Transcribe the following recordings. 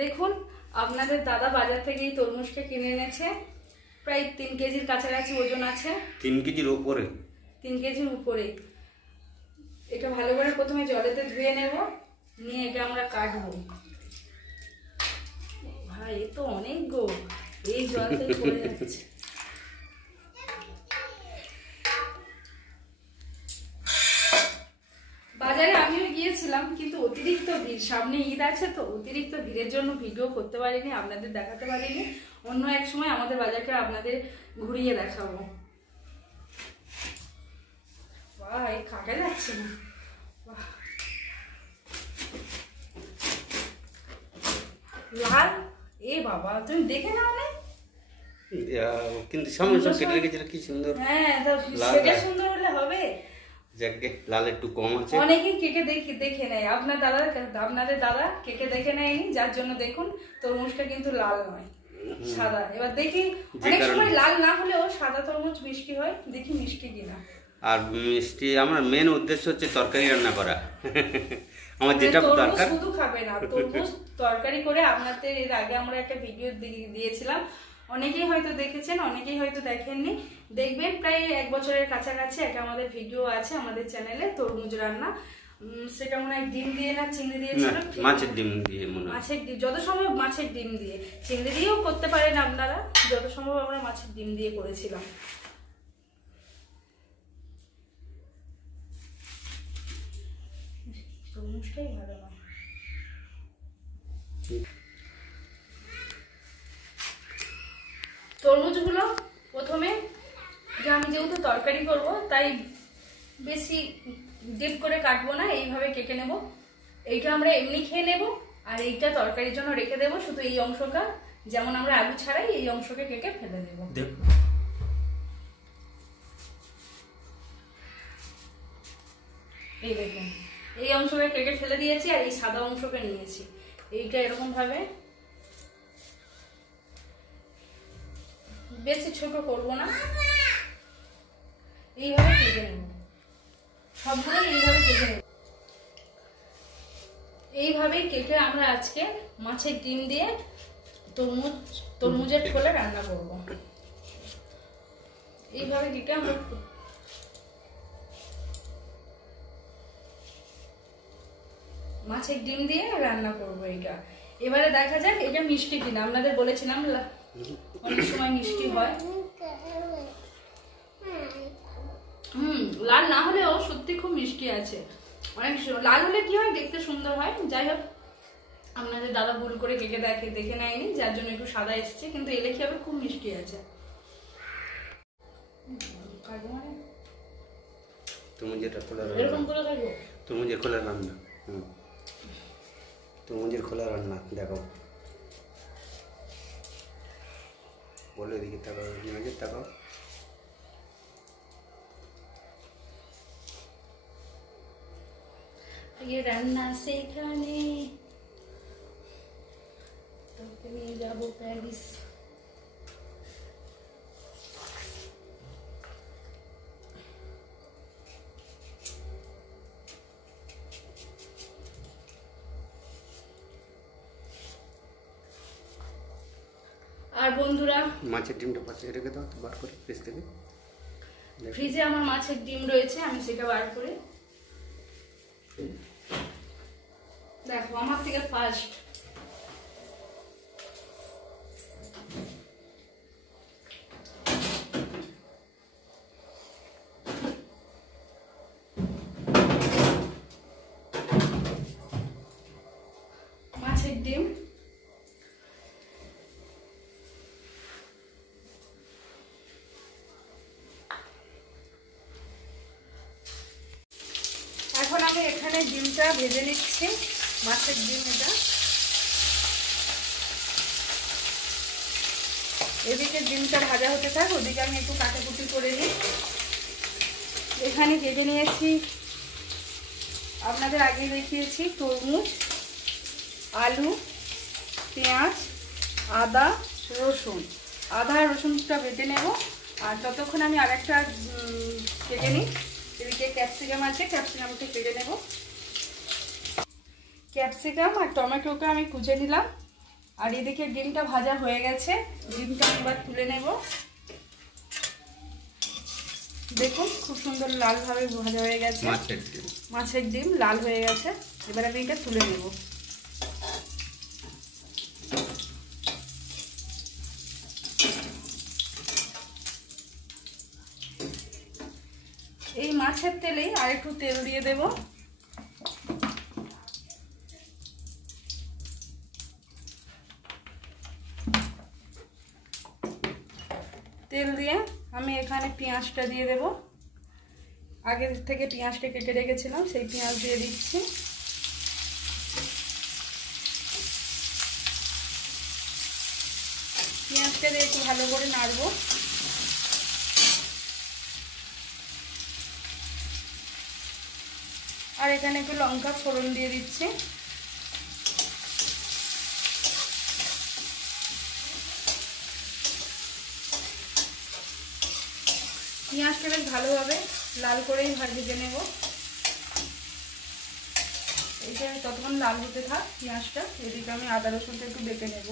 দেখুন আপনাদের দাদা বাজার থেকে এই তরমুজটা কিনে এনেছে, প্রায় 3 কেজির কাছাকাছি ওজন আছে। 3 কেজির উপরে? 3 কেজির উপরে। এটা ভালো করে প্রথমে জলেতে ধুয়ে নেব, নিয়ে এটা আমরা কাটবো। ভাই এ তো অনেক গো, এই জলতে পড়ে যাচ্ছে। বাজারে আমিও গিয়েছিলাম, কিন্তু অতিরিক্ত ভিড়, সামনে ঈদ আছে তো অতিরিক্ত ভিড়ের জন্য ভিডিও করতে পারিনি, আপনাদের দেখাতে পারিনি। অন্য এক সময় আমাদের বাজারটা আপনাদের ঘুরিয়ে দেখাবো। বাহ, এই কাটা যাচ্ছে না। লাল, এ বাবা তুমি দেখে নাও না, কিন্তু সামনে সব কেটে রেখেছিল কি সুন্দর। হ্যাঁ, সেটা সুন্দর হলে হবে। যাকে লাল একটু কম আছে। অনেকেই কেকে দেখে নেয়, আপনাদের দাদা কেকে দেখে নেয়নি, যার জন্য দেখুন তরমুজটা কিন্তু লাল নয়, সাদা। এবার দেখি অনেক সময় লাল না হলেও সাদা তরমুজ মিষ্টি হয়, দেখি মিষ্টি কিনা। আর মিষ্টি আমার মেন উদ্দেশ্য হচ্ছে তরকারি রান্না করা। আমার যেটা দরকার শুধু খাবে না, তরমুজ তরকারি করে। আপনাদের এর আগে আমরা একটা ভিডিও দিয়েছিলাম, অনেকেই হয়তো দেখেছেন, অনেকেই হয়তো দেখেননি। দেখবেন প্রায় 1 বছরের কাছাকাছি একটা আমাদের ভিডিও আছে আমাদের চ্যানেলে, তরমুজ রান্না। সেটা মনে হয় ডিম দিয়ে না চিংড়ি দিয়েছিল, মাছের ডিম দিয়ে মনে হয়। মাছের ডিম, যত সম্ভব মাছের ডিম দিয়ে, চিংড়ি দিয়েও করতে পারেন আপনারা, যত সম্ভব আমরা মাছের ডিম দিয়ে করেছিলাম। তরমুজটাই ভালো না। তরমুজগুলো প্রথমে, আমি যেহেতু তরকারি করব তাই বেশি ডিপ করে কাটবো না, এইভাবে কেটে নেব। এইটা আমরা এমনি খেয়ে নেব, আর এইটা তরকারির জন্য রেখে দেবো। শুধু এই অংশটা, যেমন আমরা আলু ছাড়াই এই অংশকে কেটে ফেলে দেব। এই দেখুন, এই অংশকে কেটে ফেলে দিয়েছি, আর এই সাদা অংশকে নিয়েছি। এইটা এরকম ভাবে, বেশি ছোট করব না, এইভাবে কেটে নেব। সবগুলো এইভাবে কেটে নেব। এইভাবে কেটে আমরা আজকে মাছের ডিম দিয়ে তরমুজের ছোলা রান্না করব। এইভাবে কেটে আমরা মাছের ডিম দিয়ে রান্না করব এটা। এবারে দেখা যাক এটা মিষ্টি কিনা। আপনাদের বলেছিলাম অনেক সময় মিষ্টি হয়। লাল না হলেও সত্যি খুব মিষ্টি আছে। অনেক লাল হলে কি হয়, দেখতে সুন্দর হয়। যাই হোক, আপনাদের দাদা ভুল করে কেকে দেখে নেয়নি, যার জন্য একটু সাদা এসছে, কিন্তু এলে কি হবে, খুব মিষ্টি আছে। এরকম করে থাকবো তরমুজের খোলা রান্না। তরমুজের খোলা রান্না দেখো, বলে এদিকে তাকাও, নজর তাকাও। ये রান্না সেখানে তোকে নিয়ে যাবো প্যারিস। আর বন্ধুরা, মাছের ডিমটা পাশে রেখে দাও, বার করে ফ্রিজ থেকে। ফ্রিজে আমার মাছের ডিম রয়েছে, আমি সেটা বার করে দেখো। আমার থেকে ফার্স্ট মাছের ডিম। এখন আমি এখানে ডিমটা ভেজে নিচ্ছি, মাছের ডিম এটা। এদিকে ডিমটা ভাজা হতে থাক, ওদিকে আমি একটু কাটাকুটি করে নিই। এখানে কেটে নিয়েছি, আপনাদের আগে দেখিয়েছি, তরমুজ, আলু, পেঁয়াজ, আদা, রসুন। আদা রসুনটা বেটে নেব। আর ততক্ষণ আমি আরেকটা কেটে নিই। এদিকে ক্যাপসিকাম আছে, ক্যাপসিকামটা কেটে নেব। ক্যাপসিকাম আর টমেটোকে আমি কুচে নিলাম, আর এদিকে ডিমটা ভাজা হয়ে গেছে, ডিমটা এবার তুলে নেব। দেখুন খুব সুন্দর লাল ভাবে ভাজা হয়ে গেছে, মাছের ডিম লাল হয়ে গেছে। এবার আমি এটা তুলে নেব। এই মাছের তেলেই আর একটু তেল দিয়ে দেব। তেল দিয়ে আমি এখানে পেঁয়াজটা দিয়ে দেব। আগে থেকে পেঁয়াজটা কেটে রেখেছিলাম, সেই পেঁয়াজ দিয়ে দিচ্ছি। পেঁয়াজটা দিয়ে একটু ভালো করে নাড়বো। আর এখানে একটু লঙ্কা ফোড়ন দিয়ে দিচ্ছি। পেঁয়াজটা বেশ ভালোভাবে লাল করেই ভেজে নেব। এইটা ততক্ষণ লাল হতে থাক পেঁয়াজটা। এদিকে আমি আদা রসুনটা একটু বেটে নেব।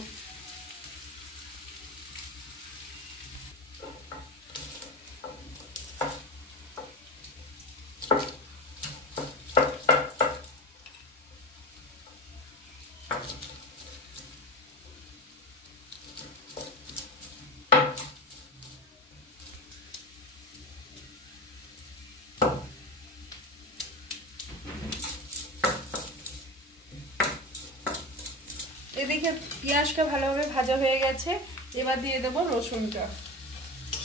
এদিকে পেঁয়াজটা ভালোভাবে ভাজা হয়ে গেছে। এবার দিয়ে দেব রসুনটা,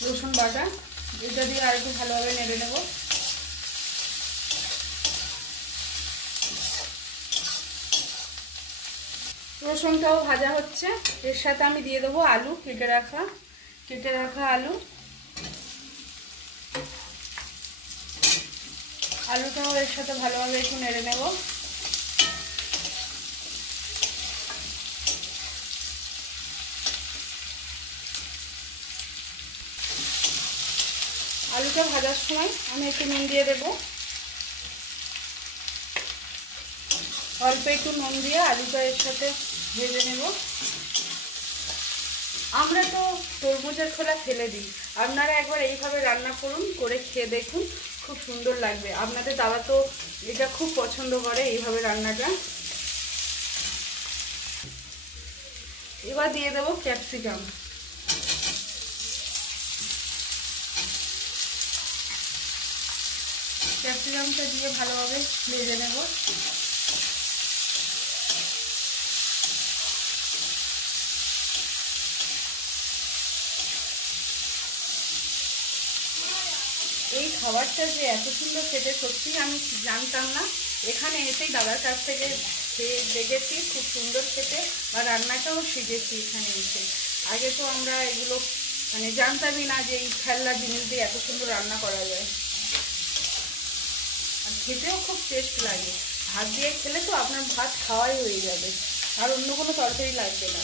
রসুন বাটা। এটা দিয়ে আর একটু ভালোভাবে নেড়ে নেব। রসুনটাও ভাজা হচ্ছে। এর সাথে আমি দিয়ে দেবো আলু, কেটে রাখা আলু। আলুটাও এর সাথে ভালোভাবে একটু নেড়ে নেব। আলুটা ভাজার সময় আমি একটু নুন দিয়ে দেব। অল্প একটু নুন দিয়ে আলুটা এর সাথে ভেজে নেব। আমরা তো তরমুজের খোলা ফেলে দিই, আপনারা একবার এইভাবে রান্না করুন, করে খেয়ে দেখুন, খুব সুন্দর লাগবে। আপনাদের দাদা তো এটা খুব পছন্দ করে এইভাবে রান্নাটা। এবার দিয়ে দেবো ক্যাপসিকাম। ক্যাপসিকামটা দিয়ে ভালোভাবে ভেজে নেব। এই খাবারটা যে এত সুন্দর খেতে সত্যি আমি জানতাম না। এখানে এসেই দাদার কাছ থেকে খেয়ে দেখেছি, খুব সুন্দর খেতে, বা রান্নাটাও শিখেছি এখানে এসে। আগে তো আমরা এগুলো মানে জানতামই না যে এই খেলনা জিনিস দিয়ে এত সুন্দর রান্না করা যায়। আর খেতেও খুব টেস্ট লাগে। ভাত দিয়ে খেলে তো আপনার ভাত খাওয়াই হয়ে যাবে, আর অন্য কোনো তরকারি লাগবে না।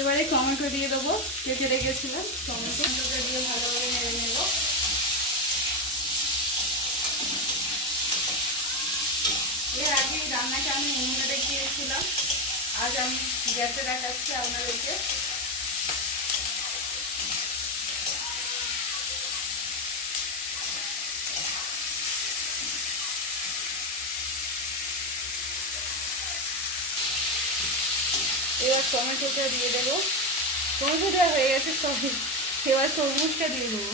এবারে টমেটো দিয়ে দেবো, কেটে রেখেছিলাম টমেটোটা দিয়ে ভালোভাবে নেড়ে নেব। এর আগে রান্নাটা আমি উনুনে দেখিয়েছিলাম, আজ আমি গ্যাসে দেখাচ্ছি আপনাদেরকে। এবার টমেটোটা দিয়ে দেবো। টমেটোটা হয়ে গেছে সবই। এবার তরমুজটা দিয়ে দেবো,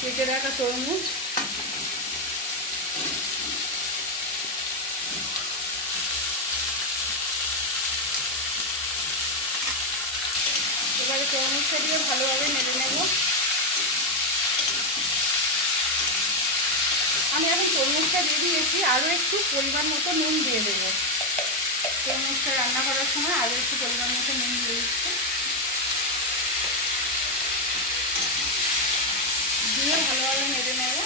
কেটে রাখা তরমুজ। এবারে তরমুজটা দিয়ে ভালোভাবে নেড়ে নেব। আমি এখন তরমুজটা দিয়ে দিয়েছি, আরও একটু পরিমাণ মতো নুন দিয়ে দেবো। তরমুজটা রান্না করার সময় আরও একটু পরিমাণ মতো নুন দিয়ে দিচ্ছি। দিয়ে ভালোভাবে নেড়ে নেব।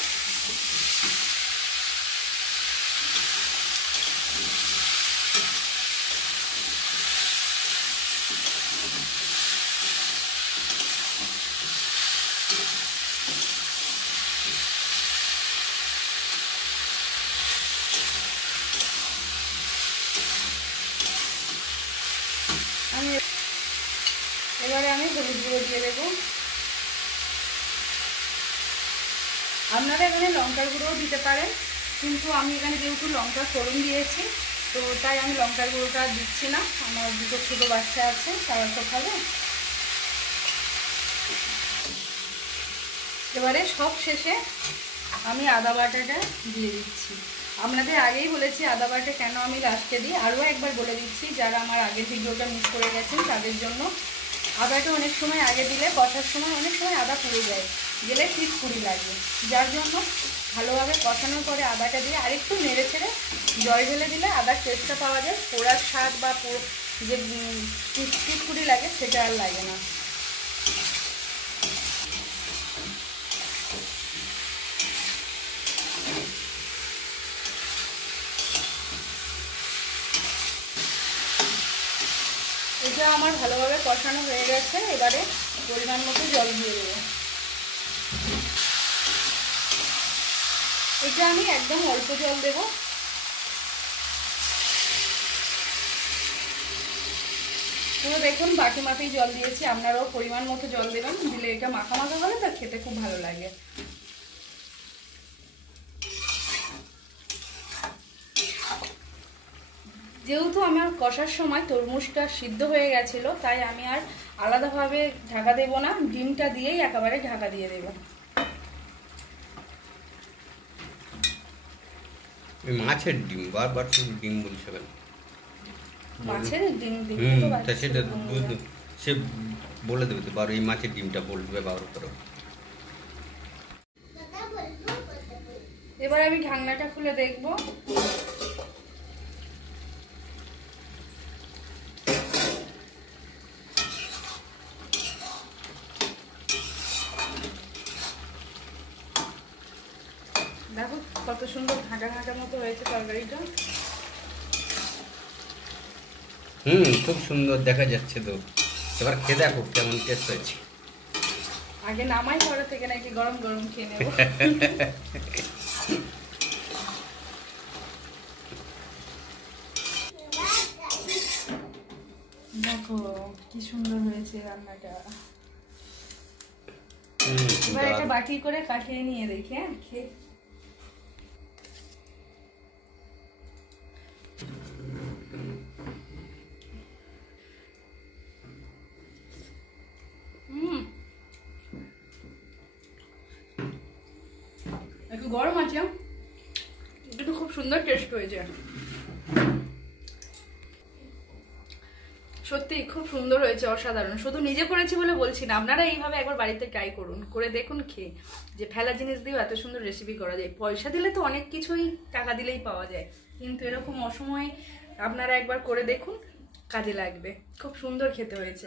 গুঁড়ো দিয়ে দেবো। আপনারা এখানে লঙ্কার গুঁড়োও দিতে পারেন, কিন্তু আমি এখানে যেহেতু লঙ্কার ফোড়ন দিয়েছি তো তাই আমি লঙ্কার গুঁড়োটা দিচ্ছি না। আমার দুটো ছোটো বাচ্চা আছে, তারা তো খাবে। এবারে সব শেষে আমি আদা বাটাটা দিয়ে দিচ্ছি। আপনাদের আগেই বলেছি আদা বাটা কেন আমি লাস্টে দিই, আরও একবার বলে দিচ্ছি যারা আমার আগের ভিডিওটা মিস করে গেছেন তাদের জন্য। আদাটা অনেক সময় আগে দিলে কষার সময় অনেক সময় আদা পুড়ে যায়, গেলে পিঠপুরি লাগে, যার জন্য ভালোভাবে কষানোর পরে আদাটা দিয়ে আরেকটু নেড়ে ছেড়ে জল ঢেলে দিলে আদার টেস্টটা পাওয়া যায়। পোড়ার স্বাদ বা যে পিঠপুরি লাগে সেটা আর লাগে না। এটা আমার ভালোভাবে কষানো হয়ে গেছে, এবারে পরিমাণ মতো জল দিয়ে দেবো। এটা আমি একদম অল্প জল দেব। পুরো দেখুন বাটি মাপেই জল দিয়েছি, আপনারাও পরিমাণ মতো জল দেবেন, দিলে এটা মাখা মাখা হলে তা খেতে খুব ভালো লাগে। যেহেতু আমার কষার সময় তরমুজটা সিদ্ধ হয়ে গেছিল তাই আমি আর আলাদাভাবে ঢাকা দেব না, ডিমটা দিয়েই একেবারে ঢাকা দিয়ে দেব। মাছের ডিম, বারবার শুধু ডিম বলছে কেন? মাছের ডিম সেটা সে বলে দেবে তো, বারো এই মাছের ডিমটা বলবে ব্যবহার করো। এবার আমি ঢাকনাটা খুলে দেখব। দেখো কত সুন্দর ঢাকা ঢাকার মতো হয়েছে তরকারিটা। খুব সুন্দর দেখা যাচ্ছে তো। এবার খেয়ে দেখো কেমন টেস্ট হয়েছে। আগে নামাই পরে থেকে নাকি গরম গরম খেয়ে নেব। দেখো কি সুন্দর হয়েছে রান্নাটা। এবার একটা বাটি করে কাটিয়ে নিয়ে দেখি। খেয়ে একটু গরম আছে কিন্তু খুব সুন্দর টেস্ট হয়েছে, সত্যি খুব সুন্দর হয়েছে, অসাধারণ। শুধু নিজে করেছি বলে বলছি না, আপনারা এইভাবে একবার বাড়িতে ট্রাই করুন, করে দেখুন খেয়ে যে ফেলা জিনিস দিয়েও এত সুন্দর রেসিপি করা যায়। পয়সা দিলে তো অনেক কিছুই টাকা দিলেই পাওয়া যায়, কিন্তু এরকম অসময়ে আপনারা একবার করে দেখুন, কাজে লাগবে। খুব সুন্দর খেতে হয়েছে।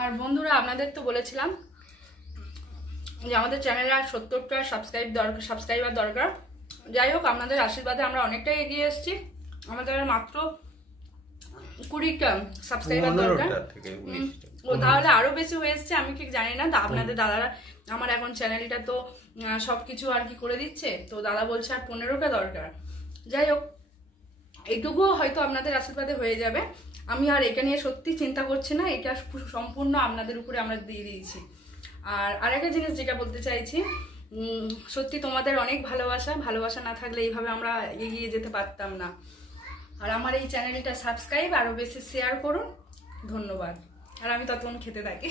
আর বন্ধুরা আপনাদের তো বলেছিলাম যে আমাদের চ্যানেলে আর 70টা সাবস্ক্রাইবার দরকার। যাই হোক, আপনাদের আশীর্বাদে আমরা অনেকটাই এগিয়ে এসেছি। আমাদের মাত্র 20টা সাবস্ক্রাইবার দরকার, ও তাহলে আরো বেশি হয়ে এসছে আমি ঠিক জানি না। আপনাদের দাদারা আমার এখন চ্যানেলটা তো সবকিছু আর কি করে দিচ্ছে, তো দাদা বলছে আর 15টা দরকার। যাই হোক, এইটুকুও হয়তো আপনাদের আশীর্বাদে হয়ে যাবে। আমি আর এটা নিয়ে সত্যি চিন্তা করছি না, এটা সম্পূর্ণ আপনাদের উপরে আমরা দিয়ে দিয়েছি। আর আরেকটা জিনিস যেটা বলতে চাইছি, সত্যি তোমাদের অনেক ভালোবাসা না থাকলে এইভাবে আমরা এগিয়ে যেতে পারতাম না। আর আমার এই চ্যানেলটা সাবস্ক্রাইব আরও বেশি শেয়ার করুন, ধন্যবাদ। আর আমি ততক্ষণ খেতে থাকি।